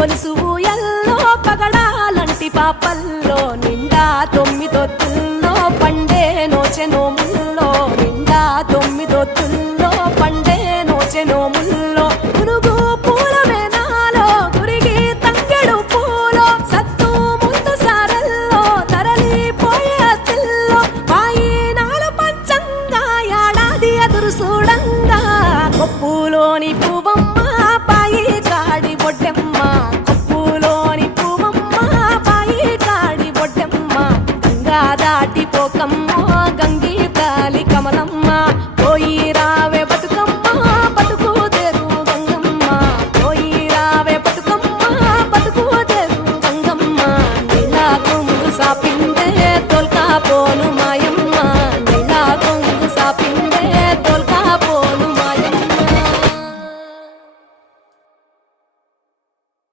గొలుసు ఊయల్లో పగడాలంటి పాపల్లో నిండా 9 ఒత్తుల్లో పండే నోచె నోముల్లో నిండా 9 ఒత్తుల్లో పండే నోచె నోముల్లో గురుగు పూల మేనాలో గురిగి తంగెడు పూలో సత్తు ముందు సారల్లో తరలిపోయే అత్తిల్లో పాయినాల పంచంగా ఏడాది ఎదురు చూడంగా కొప్పులోని పువ్వమ్మ పాయి కాడి బొడ్డెమ్మ కొప్పులోని పువ్వమ్మ పాయి కాడి బొడ్డెమ్మ గంగా దాటిపోకమ్మ